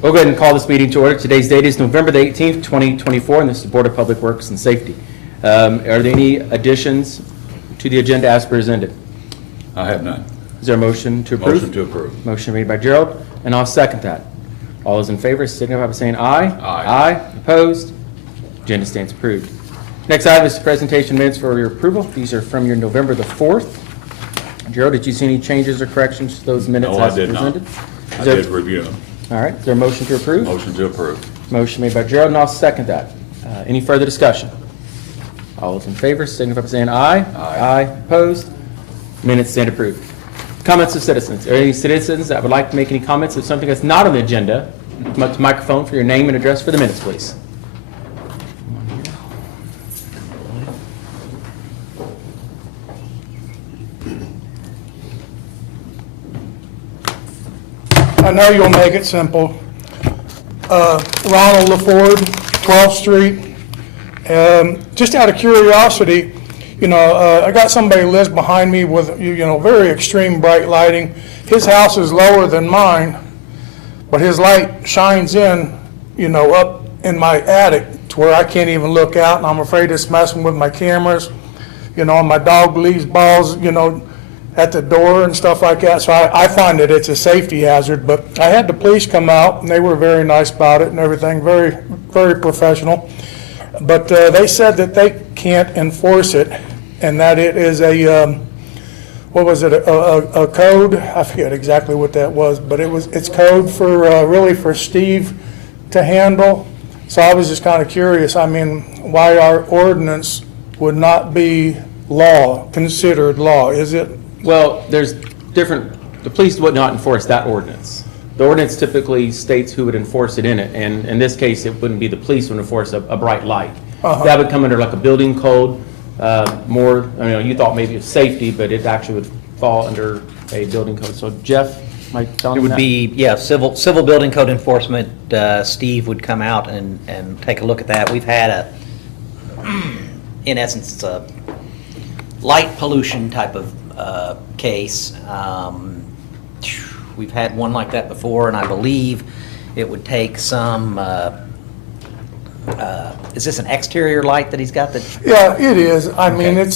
We'll go ahead and call this meeting to order. Today's date is November the 18th, 2024, and this is the Board of Public Works and Safety. Are there any additions to the agenda as presented? I have none. Is there a motion to approve? Motion to approve. Motion made by Gerald, and I'll second that. All those in favor signify by saying aye. Aye. Aye. Opposed? Agenda stands approved. Next item is the presentation minutes for your approval. These are from your November the 4th. Gerald, did you see any changes or corrections to those minutes No, I as did not. presented? I did review them. All right. Is there a motion to approve? Motion to approve. Motion made by Gerald, and I'll second that. Any further discussion? All those in favor signify by saying aye. Aye. Aye. Opposed? Minutes stand approved. Comments of citizens. Are there any citizens that would like to make any comments of something that's not on the agenda? Come up to the microphone for your name and address for the minutes, please. I know you'll make it simple. Ronald LaFord, 12th Street. Just out of curiosity, I got somebody who lives behind me with, very extreme bright lighting. His house is lower than mine, but his light shines in, up in my attic to where I can't even look out, and I'm afraid it's messing with my cameras. And my dog leaves balls, at the door and stuff like that. So I find that it's a safety hazard, but I had the police come out and they were very nice about it and everything, very, very professional. But they said that they can't enforce it and that it is a, a code? I forget exactly what that was, but it's code for, really for Steve to handle. So I was just kind of curious, why our ordinance would not be considered law, is it? Well, there's different, the police would not enforce that ordinance. The ordinance typically states who would enforce it in it, and in this case, it wouldn't be the police who would enforce a bright light. That would come under like a building code, more, you thought maybe of safety, but it actually would fall under a building code. So Jeff, might tell It them would that? be, civil building code enforcement. Steve would come out and take a look at that. We've had in essence, it's a light pollution type of case. We've had one like that before, and I believe it would take some, is this an exterior light that he's got that? Yeah, it is. Okay.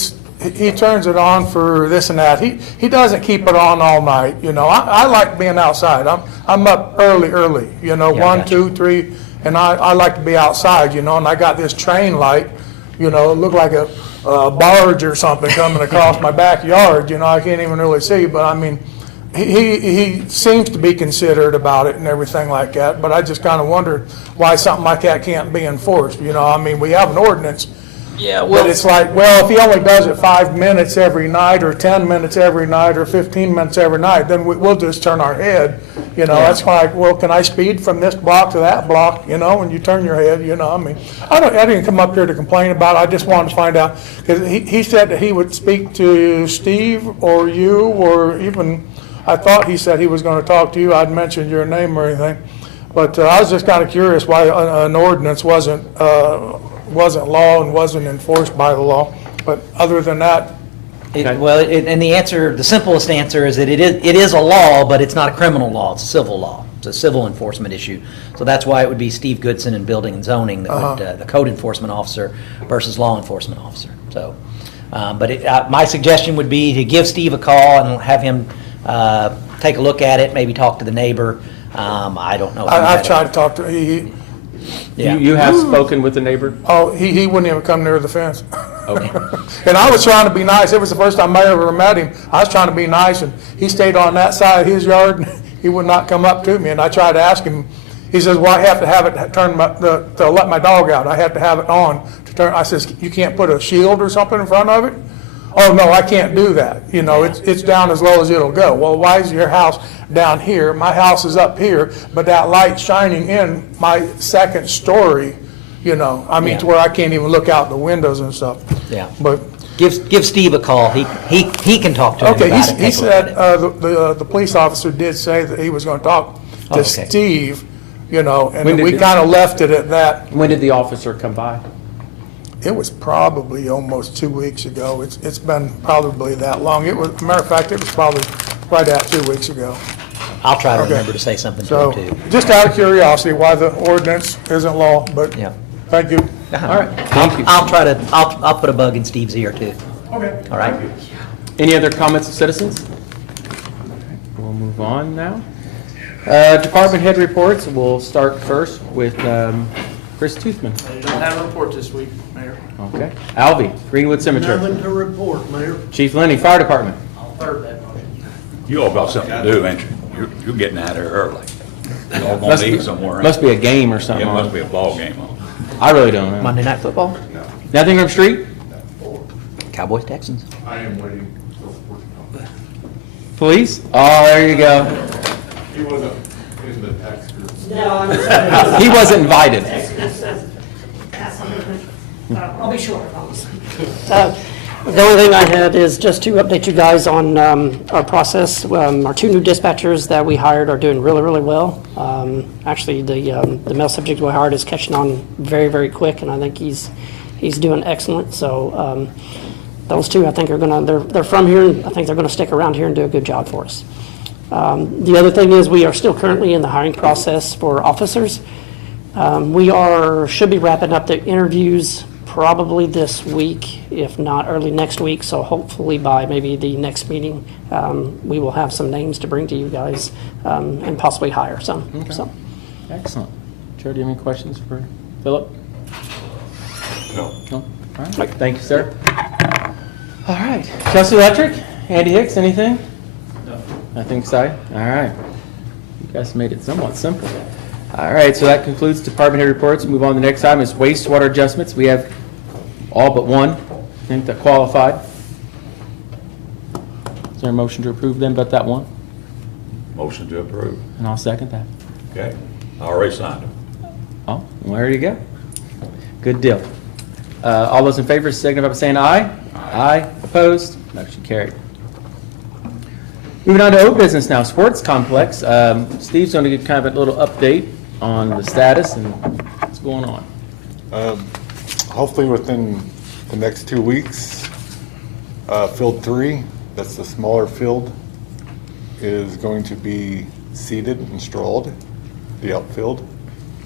He turns it on for this and that. He doesn't keep it on all night, I like being outside. I'm up early, 1, gotcha. 2, 3, and I like to be outside, and I got this train light, it looked like a barge or something coming across my backyard, I can't even really see, but he seems to be considerate about it and everything like that, but I just kind of wondered why something like that can't be enforced, we have an ordinance. Yeah, But it's like, well, if he only does it 5 minutes every night, or 10 minutes every night, or 15 minutes every night, then we'll just turn our head. That's like, well, can I speed from this block to that block, and you turn your head, I didn't come up here to complain about it. I just wanted to find out, because he said that he would speak to Steve or you, or even, I thought he said he was going to talk to you. I'd mentioned your name or anything. But I was just kind of curious why an ordinance wasn't law and wasn't enforced by the law. But other than that, and the simplest answer is that it is a law, but it's not a criminal law, it's a civil law. It's a civil enforcement issue. So that's why it would be Steve Goodson in Building and Zoning, that would, the code enforcement officer versus law enforcement officer. So, but my suggestion would be to give Steve a call and have him take a look at it, maybe talk to the neighbor. I don't know. I've tried to talk to him. You have spoken with the neighbor? Oh, he wouldn't even come near the fence. Okay. And I was trying to be nice. It was the first time I ever met him. I was trying to be nice, and he stayed on that side of his yard, and he would not come up to me. And I tried to ask him. He says, well, I have to have it to let my dog out. I have to have it on to turn. I says, you can't put a shield or something in front of it? Oh, no, I can't do that. It's down as low as it'll go. Well, why is your house down here? My house is up here, but that light shining in my second story, to where I can't even look out the windows and stuff. Yeah. But Give Steve a call. He can talk to him okay, about it. he said the police officer did say that he was going to talk to Steve, and then we kind of left it at that. When did the officer come by? It was probably almost 2 weeks ago. It's been probably that long. It was, matter of fact, it was probably right at 2 weeks ago. I'll try to Okay. remember to say something to So, him too. just out of curiosity, why the ordinance isn't law, but Yeah. thank you. All right, thank you. I'll put a bug in Steve's ear too. Okay. All right? Any other comments of citizens? We'll move on now. Department head reports, we'll start first with Chris Toothman. I don't have a report this week, Mayor. Okay. Alvy, Greenwood Cemetery. Nothing to report, Mayor. Chief Lenny, Fire Department. I'll third that motion. You all got something to do, ain't you? You're getting out of here early. You all gonna leave somewhere. ain't Must you? be a game or It something must on. be a ball game on. I really don't know. Monday Night Football? Nottingham Street? Cowboys, Texans? I am waiting for Police? Oh, there you go. He wasn't in the text group. He wasn't invited. I'll be short, I promise. The only thing I had is just to update you guys on our process. Our two new dispatchers that we hired are doing really, really well. Actually, the male subject we hired is catching on very, very quick, and I think he's doing excellent. So those two, I think, are gonna, they're from here, and I think they're gonna stick around here and do a good job for us. The other thing is we are still currently in the hiring process for officers. We should be wrapping up the interviews probably this week, if not early next week. So hopefully by maybe the next meeting, we will have some names to bring to you guys and possibly hire some. So, Excellent. Joe, do you have any questions for Philip? No. No? All right. Thank you, sir. All right. Chelsea Electric, Andy Hicks, anything? No. Nothing exciting? All right. You guys made it somewhat simple. All right, so that concludes department head reports. Move on to the next item is wastewater adjustments. We have all but one, I think, that qualified. Is there a motion to approve them but that one? Motion to approve. And I'll second that. Okay. I already signed it. Oh, well, there you go. Good deal. All those in favor signify by saying aye. Aye. Opposed? Motion carried. Moving on to old business now, sports complex. Steve's going to give kind of a little update on the status and what's going on. Hopefully within the next 2 weeks, Field 3, that's the smaller field, is going to be seeded and strawed, the outfield.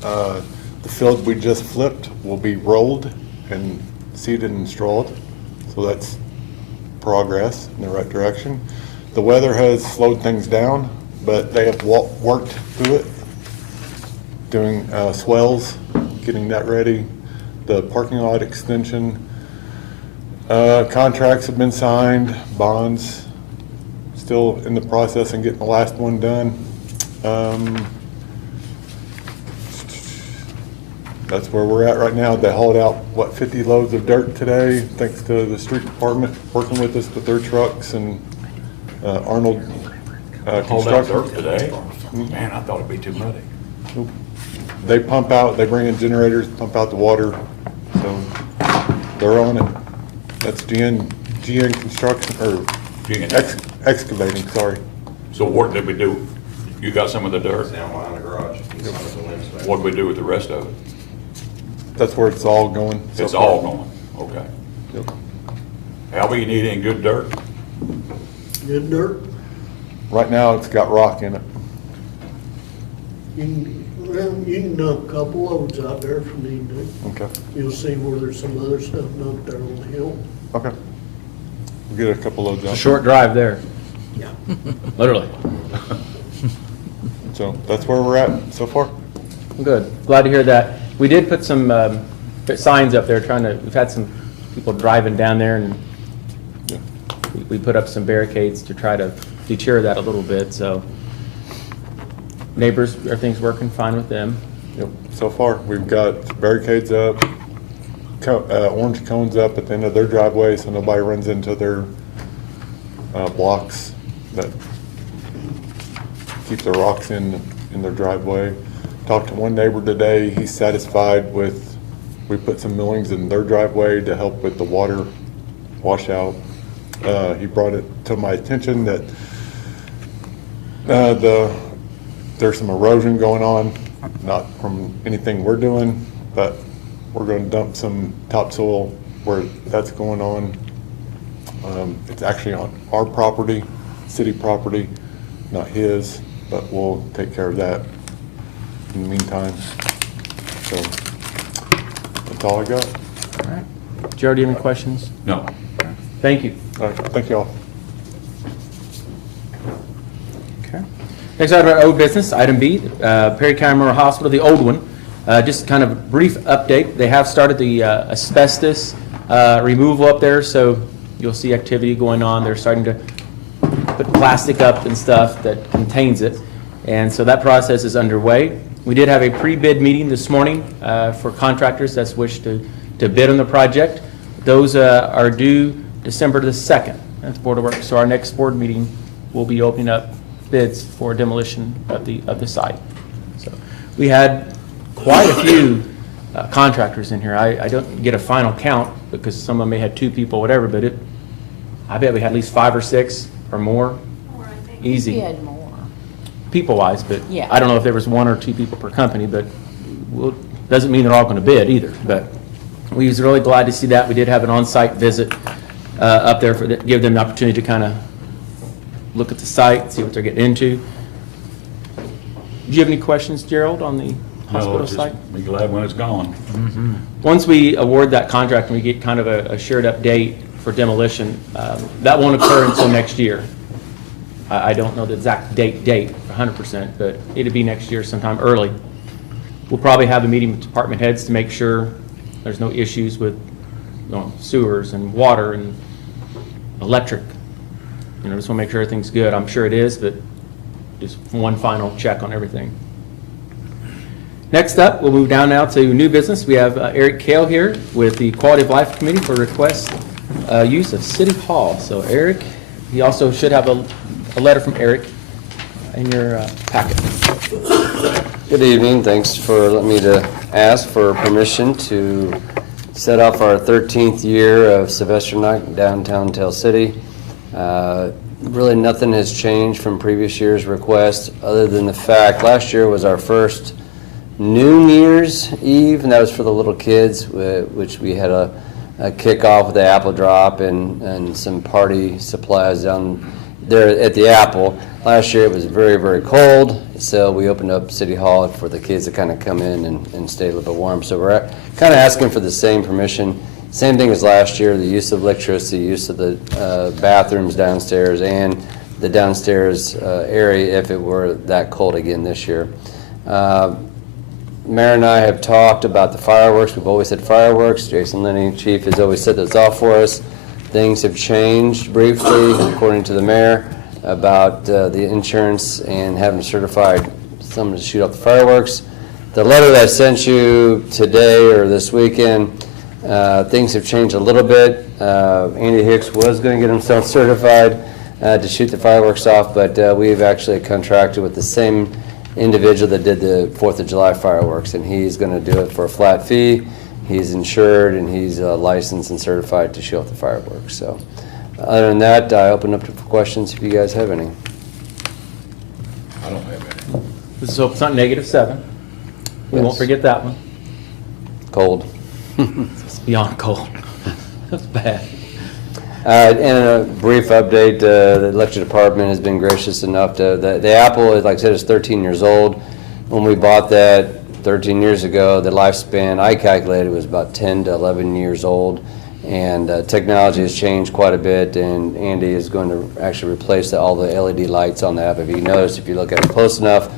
The field we just flipped will be rolled and seeded and strawed, so that's progress in the right direction. The weather has slowed things down, but they have worked through it, doing swells, getting that ready. The parking lot extension, contracts have been signed, bonds, still in the process and getting the last one done. That's where we're at right now. They hauled out, 50 loads of dirt today, thanks to the street department working with us with their trucks and Arnold Hold out Construction. dirt today? Man, I thought it'd be too muddy. They pump out, they bring in generators, pump out the water, so they're on it. That's GN Construction, or GN. excavating, sorry. So what did we do? You got some of the dirt? Down behind the garage. What did we do with the rest of it? That's where it's all going. so It's far. all going, okay. Yep. Albie, you need any good dirt? Good dirt. Right now, it's got rock in it. You can dump a couple loads out there if you need to. Okay, You'll see where there's some other stuff dumped there on the hill. okay. We'll get a couple loads It's a out. short drive there, Yeah. literally. So that's where we're at so far. Good. Glad to hear that. We did put some signs up there we've had some people driving down there, and Yeah. we put up some barricades to try to deter that a little bit, so. Neighbors, everything's working fine with them. Yep. So far, we've got barricades up, orange cones up at the end of their driveway, so nobody runs into their blocks that keep the rocks in their driveway. Talked to one neighbor today, he's satisfied with, we put some millings in their driveway to help with the water washout. He brought it to my attention that there's some erosion going on, not from anything we're doing, but we're gonna dump some topsoil where that's going on. It's actually on our property, city property, not his, but we'll take care of that in the meantime. So, that's all I got. All right. Gerald, do you have any questions? No. Thank you. All right, thank you all. Okay. Next item, our old business, item B, Perry County Memorial Hospital, the old one. Just kind of a brief update. They have started the asbestos removal up there, so you'll see activity going on. They're starting to put plastic up and stuff that contains it. And so that process is underway. We did have a pre-bid meeting this morning for contractors that wish to bid on the project. Those are due December the 2nd. That's Board of Works. So our next board meeting will be opening up bids for demolition of the site. So we had quite a few contractors in here. I don't get a final count because some of them may have 2 people, whatever, but I bet we had at least 5 or 6 or more. Easy. We had more. People-wise, but Yeah. I don't know if there was 1 or 2 people per company, but doesn't mean they're all going to bid either. But we was really glad to see that. We did have an on-site visit up there give them the opportunity to kind of look at the site, see what they're getting into. Do you have any questions, Gerald, on the No, hospital just site? be glad when it's gone. Once we award that contract and we get kind of a assured update for demolition, that won't occur until next year. I don't know the exact date 100%, but it'll be next year sometime early. We'll probably have a meeting with department heads to make sure there's no issues with sewers and water and electric. Just want to make sure everything's good. I'm sure it is, but just one final check on everything. Next up, we'll move down now to new business. We have Eric Kale here with the Quality of Life Committee for request use of City Hall. So Eric, you also should have a letter from Eric in your packet. Good evening. Thanks for letting me to ask for permission to set off our 13th year of Sylvester Night in downtown Tell City. Really nothing has changed from previous year's request other than the fact last year was our first New Year's Eve, and that was for the little kids, which we had a kickoff with the apple drop and some party supplies down there at the Apple. Last year it was very, very cold, so we opened up City Hall for the kids to kind of come in and stay a little bit warm. So we're kind of asking for the same permission. Same thing as last year, the use of electricity, use of the bathrooms downstairs and the downstairs area if it were that cold again this year. Mayor and I have talked about the fireworks. We've always had fireworks. Jason Linney, Chief, has always set those off for us. Things have changed briefly, according to the mayor, about the insurance and having certified someone to shoot off the fireworks. The letter that I sent you today or this weekend, things have changed a little bit. Andy Hicks was going to get himself certified to shoot the fireworks off, but we've actually contracted with the same individual that did the 4th of July fireworks, and he's going to do it for a flat fee. He's insured, and he's licensed and certified to shoot off the fireworks. So other than that, I open up for questions if you guys have any. I don't have any. This is not -7. We won't Yes. forget that one. Cold. It's beyond cold. That's bad. And a brief update, the electric department has been gracious enough to, the Apple, like I said, is 13 years old. When we bought that 13 years ago, the lifespan I calculated was about 10 to 11 years old. And technology has changed quite a bit, and Andy is going to actually replace all the LED lights on the Apple. If you notice, if you look at it close enough,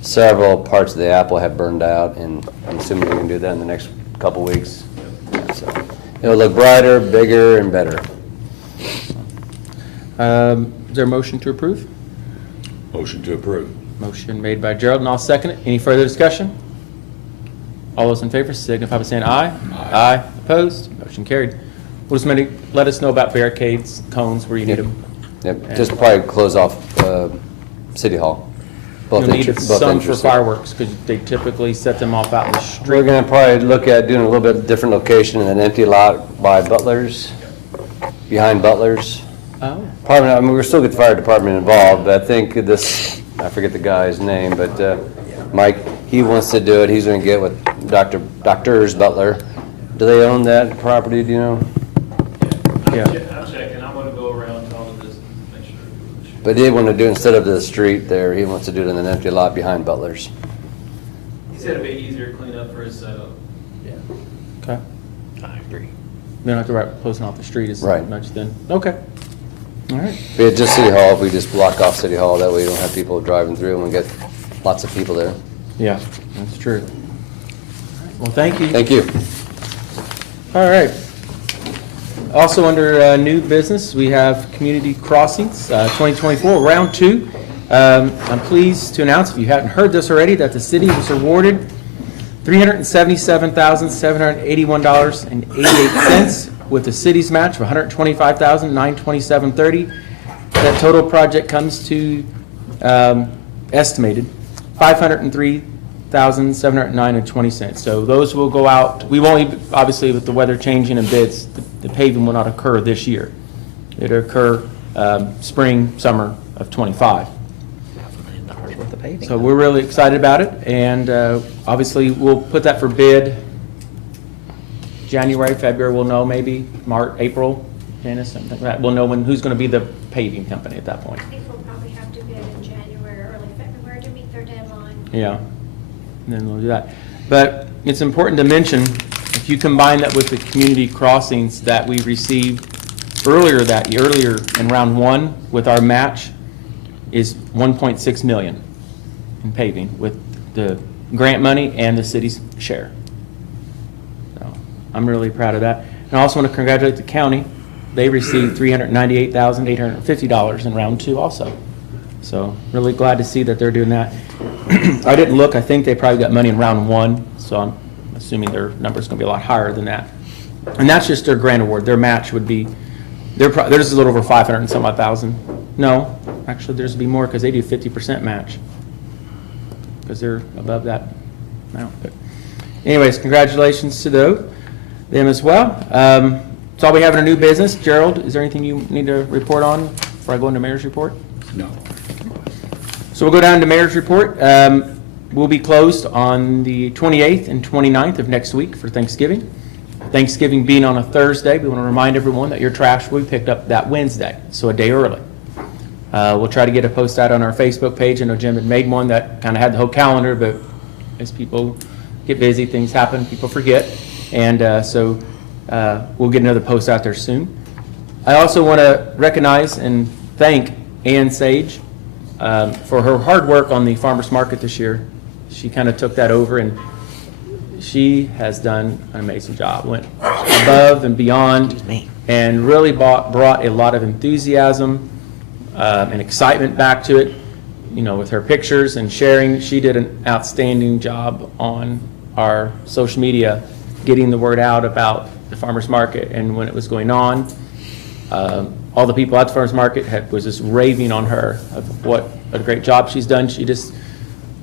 several parts of the Apple have burned out, and I'm assuming we're going to do that in the next couple weeks. So it'll look brighter, bigger, and better. Is there a motion to approve? Motion to approve. Motion made by Gerald, and I'll second it. Any further discussion? All those in favor signify by saying aye. Aye. Opposed? Motion carried. Will just let us know about barricades, cones, where you need them. Yep, just probably close off City Hall. Both You'll need both some for entrances. fireworks, because they typically set them off out in the We're street. going to probably look at doing a little bit different location in an empty lot by Butler's, behind Butler's. Oh, Probably not, I mean, we're still get the fire department involved, but I think this, I forget the guy's name, but Mike, he wants to do it. He's going to get with Doctors Butler. Do they own that property, do you know? yeah. I'm checking, I'm gonna go around to all the businesses, make sure. But he want to do, instead of the street there, he wants to do it in an empty lot behind Butler's. He said it'd be easier to clean up for his setup. Yeah. Okay. I agree. We don't have to write closing off the street as Right. much then. Okay. All right. Yeah, just City Hall, if we just block off City Hall, that way you don't have people driving through and we get lots of people there. Yeah, that's true. Well, thank you. Thank you. All right. Also, under new business, we have Community Crossings 2024, Round 2. I'm pleased to announce, if you haven't heard this already, that the city was awarded $377,781.88 with the city's match of $125,927.30. That total project comes to estimated $503,709.20. So those will go out. We won't even, obviously, with the weather changing and bids, the paving will not occur this year. It'll occur spring, summer of '25. $500 worth of paving. So we're really excited about it, and obviously, we'll put that for bid January, February, we'll know maybe, March, April, Janice, something like that. We'll know who's going to be the paving company at that point. I think we'll probably have to bid in January or early February to meet their deadline. Yeah, and then we'll do that. But it's important to mention, if you combine that with the community crossings that we received earlier in round 1 with our match, is 1.6 million in paving with the grant money and the city's share. So I'm really proud of that. And I also want to congratulate the county. They received $398,850 in round 2 also. So really glad to see that they're doing that. I didn't look, I think they probably got money in round 1, so I'm assuming their number's going to be a lot higher than that. And that's just their grant award. Their match would be, theirs is a little over 500 and some odd thousand. No, actually theirs would be more because they do 50% match. Because they're above that amount. But anyways, congratulations to them as well. That's all we have in our new business. Gerald, is there anything you need to report on before I go into mayor's report? No. So we'll go down to mayor's report. We'll be closed on the 28th and 29th of next week for Thanksgiving. Thanksgiving being on a Thursday, we want to remind everyone that your trash will be picked up that Wednesday, so a day early. We'll try to get a post out on our Facebook page. I know Jim had made one that kind of had the whole calendar, but as people get busy, things happen, people forget. And so we'll get another post out there soon. I also want to recognize and thank Ann Sage for her hard work on the farmer's market this year. She kind of took that over, and she has done an amazing job. Went above and beyond and really brought a lot of enthusiasm and excitement back to it. You know, with her pictures and sharing, she did an outstanding job on our social media, getting the word out about the farmer's market and when it was going on. All the people at the farmer's market was just raving on her of what a great job she's done. She just,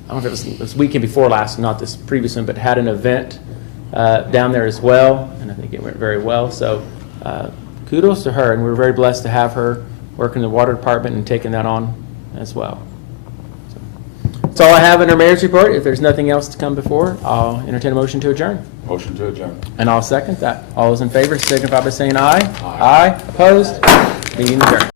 I don't know if it was weekend before last, not this previous one, but had an event down there as well, and I think it went very well. So kudos to her, and we're very blessed to have her work in the water department and taking that on as well. So, that's all I have in our mayor's report. If there's nothing else to come before, I'll entertain a motion to adjourn. Motion to adjourn. And I'll second that. All those in favor signify by saying aye. Aye. Opposed? Meeting adjourned.